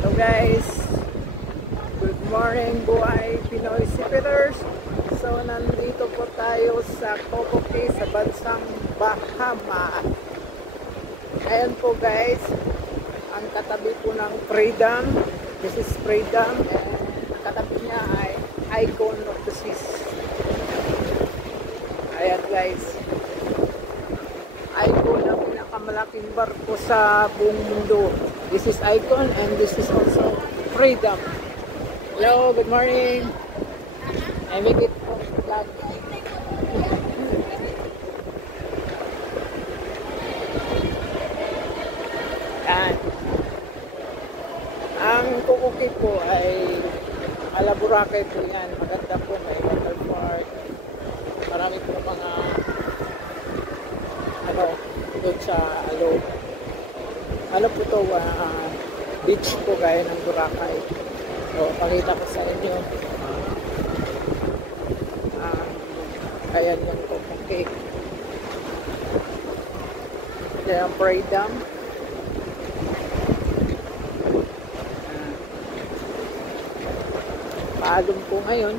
Hello guys, good morning buhay Pinoy Seafarers. So nandito po tayo sa Coco Cay sa bansang Bahama. Ayan po guys, ang katabi po ng Freedom. This is Freedom, and ang katabi niya ay Icon of the Seas. Ayan guys, Icon ang pinakamalaking barko sa buong mundo. This is Icon and this is also Freedom. Hello, good morning. I make it from vlog. Yan. Ang Coco Cay po ay Boracay po yan. Maganda po, may water park. Marami po mga doon sa ano po to, beach po gaya ng Boracay. So pakita ko sa inyo ayan yung Coco Cay. Yan ang Freedom. Paalong po ngayon.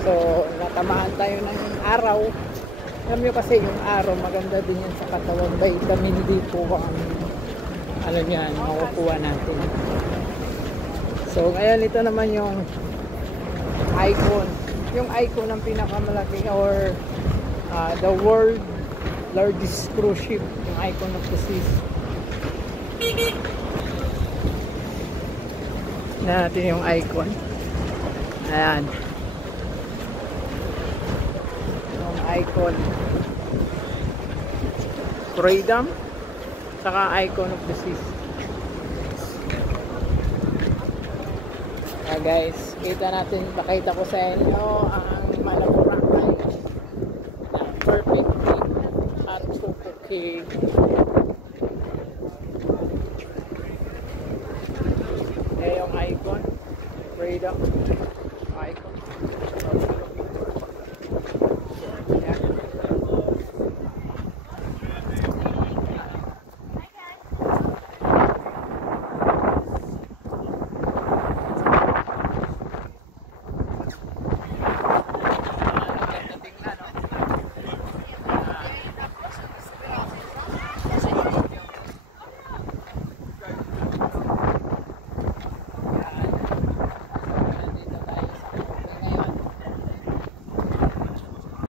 So, natamaan tayo ng araw. Alam nyo kasi yung araw, maganda din yan sa katawan. Vitamin D po ang yan, makukuha natin. So, ngayon ito naman yung Icon. Yung Icon ang pinakamalaki or the world largest cruise ship. Yung Icon of the Seas. Natin yung Icon. Ayan. Icon Freedom saka Icon of the Seas. Guys, pakita ko sa inyo ang Boracay na perfect at Coco Cay.